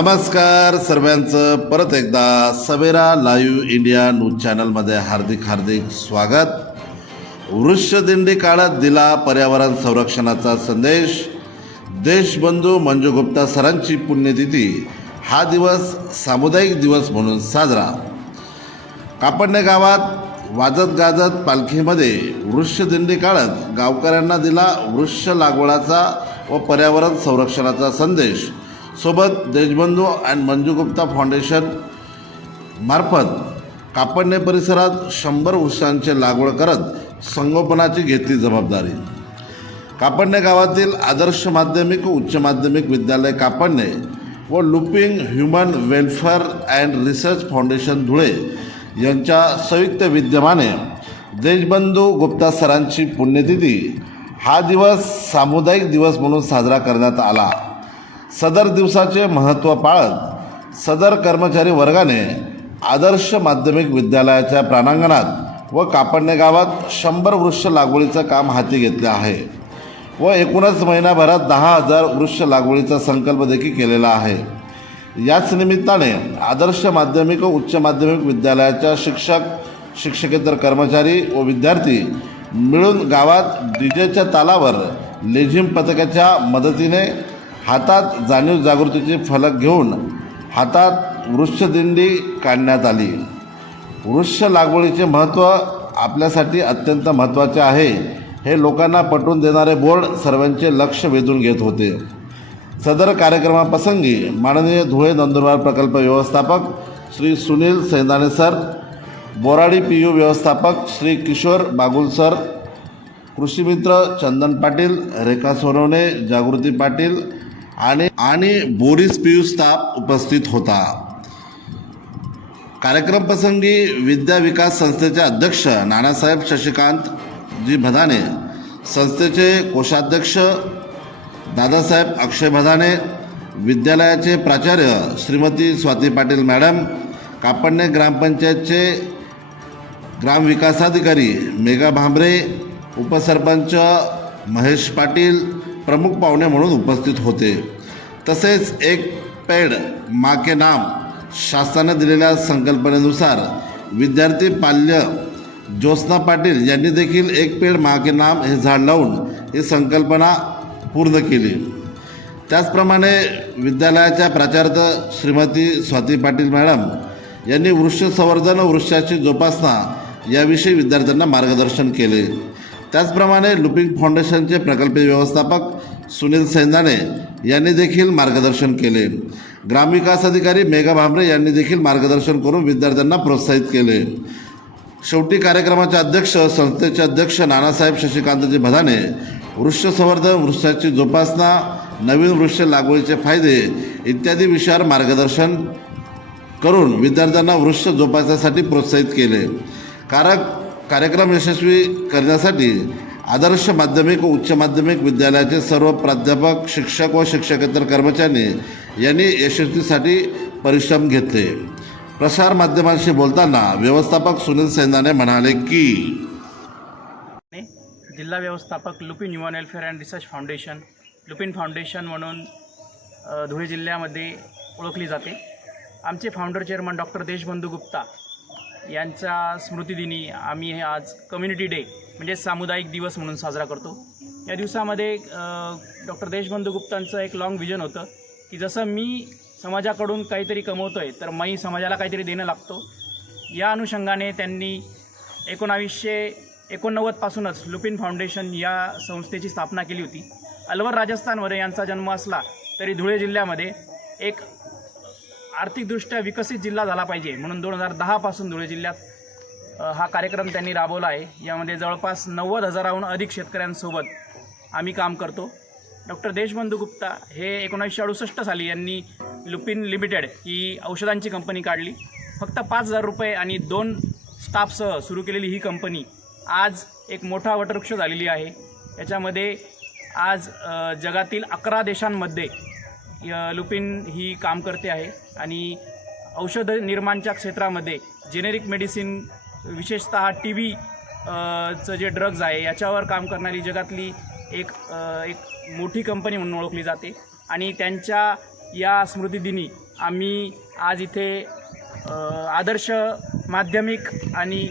नमस्कार सर्वांचं. परत एकदा सवेरा लाईव्ह इंडिया न्यूज चॅनलमध्ये हार्दिक हार्दिक स्वागत. वृक्षदिंडी काळात दिला पर्यावरण संरक्षणाचा संदेश. देशबंधू मंजू गुप्ता सरांची पुण्यतिथी. हा दिवस सामुदायिक दिवस म्हणून साजरा. कापडणे गावात वाजत गाजत पालखीमध्ये वृक्षदिंडी काढत गावकऱ्यांना दिला वृक्ष लागवडाचा व पर्यावरण संरक्षणाचा संदेश. सोबत देशबंधू अँड मंजू गुप्ता फाउंडेशन मार्फत कापडणे परिसरात शंभर वृक्षांची लागवड करत संगोपनाची घेतली जबाबदारी. कापडणे गावातील आदर्श माध्यमिक व उच्च माध्यमिक विद्यालय कापडणे व Lupin human welfare and research foundation Dhule यांच्या संयुक्त विद्यमाने देशबंधू गुप्ता सरांची पुण्यतिथी हा दिवस सामुदायिक दिवस म्हणून साजरा करण्यात आला. सदर दिवसाचे महत्त्व पाळत सदर कर्मचारी वर्गाने आदर्श माध्यमिक विद्यालयाच्या प्राणांगणात व कापडणे गावात शंभर वृक्ष लागवडीचं काम हाती घेतले आहे व एकूणच महिनाभरात दहा हजार वृक्ष लागवडीचा संकल्प देखील केलेला आहे. याच निमित्ताने आदर्श माध्यमिक व उच्च माध्यमिक विद्यालयाच्या शिक्षक शिक्षकेतर कर्मचारी व विद्यार्थी मिळून गावात डीजेच्या तालावर लेझिम पथकाच्या मदतीने हातात जाणीव जागृतीचे फलक घेऊन हातात वृक्षदिंडी काढण्यात आली. वृक्ष लागवडीचे महत्त्व आपल्यासाठी अत्यंत महत्त्वाचे आहे. हे लोकांना पटवून देणारे बोर्ड सर्वांचे लक्ष वेधून घेत होते. सदर कार्यक्रमाप्रसंगी माननीय धुळे नंदुरबार प्रकल्प व्यवस्थापक Shri Sunil Saindane sir Boradi P U व्यवस्थापक श्री किशोर बागुल सर कृषीमित्र चंदन पाटील रेखा सोनवणे जागृती पाटील आणि आणि बोरिस पियुष ताप उपस्थित होता. कार्यक्रम प्रसंगी विद्या विकास संस्थेचे अध्यक्ष नानासाहेब शशिकांत जी भदाने संस्थेचे कोषाध्यक्ष दादासाहेब अक्षय भदाने विद्यालयाचे प्राचार्य श्रीमती स्वाती पाटील मॅडम कापडणे ग्रामपंचायतचे ग्रामविकासाधिकारी मेघा भांबरे उपसरपंच महेश पाटील प्रमुख पाहुणे म्हणून उपस्थित होते. तसेच एक पेड मा के नाम शासनाने दिलेल्या संकल्पनेनुसार विद्यार्थी पाल्य ज्योत्स्ना पाटील यांनी देखील एक पेड मा के नाम हे झाड लावून ही संकल्पना पूर्ण केली. त्याचप्रमाणे विद्यालयाच्या प्राचार्य श्रीमती स्वाती पाटील मॅडम यांनी वृक्ष संवर्धन व वृक्षाची जोपासना याविषयी विद्यार्थ्यांना मार्गदर्शन केले. त्याचप्रमाणे लुपिंग फाउंडेशनचे प्रकल्प व्यवस्थापक सुनील सैंदाणे यांनी देखील मार्गदर्शन केले. ग्रामविकास अधिकारी मेघा भांबरे यांनी देखील मार्गदर्शन करून विद्यार्थ्यांना प्रोत्साहित केले. शेवटी कार्यक्रमाचे अध्यक्ष संस्थेचे अध्यक्ष नानासाहेब शशिकांतजी भदाने वृक्ष संवर्धन वृक्षाची जोपासना नवीन वृक्ष लागवडीचे फायदे इत्यादी विषयावर मार्गदर्शन करून विद्यार्थ्यांना वृक्ष जोपासण्यासाठी प्रोत्साहित केले. कारक कार्यक्रम यशस्वी करण्यासाठी आदर्श माध्यमिक व उच्च माध्यमिक विद्यालयाचे सर्व प्राध्यापक शिक्षक व शिक्षकेतर कर्मचारी यांनी यशस्वीसाठी परिश्रम घेतले. प्रसार माध्यमांशी बोलताना व्यवस्थापक सुनील सैंदाने म्हणाले की जिल्हा व्यवस्थापक Lupin human welfare and research foundation Lupin foundation म्हणून धुळे जिल्ह्यामध्ये ओळखली जाते. आमचे founder chairman doctor Deshbandhu Gupta यांच्या स्मृतिदिनी आम्ही हे आज कम्युनिटी डे म्हणजे सामुदायिक दिवस म्हणून साजरा करतो. या दिवसामध्ये डॉक्टर देशबंधू गुप्तांचं एक लाँग विजन होतं की जसं मी समाजाकडून काहीतरी कमवतो आहे तर मी समाजाला काहीतरी देणं लागतो. या अनुषंगाने त्यांनी एकोणावीसशे एकोणनव्वदपासूनच लुपिन फाउंडेशन या संस्थेची स्थापना केली होती. अलवर राजस्थानमध्ये यांचा जन्म असला तरी धुळे जिल्ह्यामध्ये एक आर्थिकदृष्ट्या विकसित जिल्हा झाला पाहिजे. म्हणून दोन हजार दहापासून धुळे जिल्ह्यात हा कार्यक्रम त्यांनी राबवला आहे. यामध्ये जवळपास नव्वद हजाराहून अधिक शेतकऱ्यांसोबत आम्ही काम करतो. डॉक्टर देशबंधू गुप्ता हे एकोणीसशे अडुसष्ट साली यांनी लुपिन लिमिटेड ही औषधांची कंपनी काढली. फक्त पाच हजार रुपये आणि दोन स्टाफसह सुरू केलेली ही कंपनी आज एक मोठा वटवृक्ष झालेली आहे. याच्यामध्ये आज जगातील अकरा देशांमध्ये लुपिन ही काम करते आहे. आणि औषध निर्माणच्या क्षेत्रामध्ये जेनेरिक मेडिसिन विशेषतः टी व्ही चं जे ड्रग्ज आहे याच्यावर काम करणारी जगातली एक एक मोठी कंपनी म्हणून ओळखली जाते. आणि त्यांच्या या स्मृतिदिनी आम्ही आज इथे आदर्श माध्यमिक आणि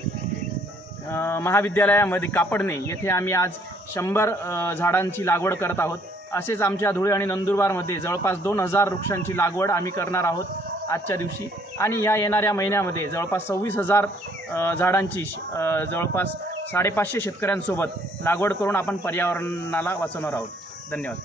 महाविद्यालयामध्ये कापडणे येथे आम्ही आज शंभर झाडांची लागवड करत आहोत. असेच आमच्या धुळे आणि नंदुरबारमध्ये जवळपास दोन हजार वृक्षांची लागवड आम्ही करणार आहोत आजच्या दिवशी. आणि या येणाऱ्या महिन्यामध्ये जवळपास सव्वीस हजार झाडांची जवळपास साडेपाचशे शेतकऱ्यांसोबत लागवड करून आपण पर्यावरणाला वाचवणार आहोत. धन्यवाद.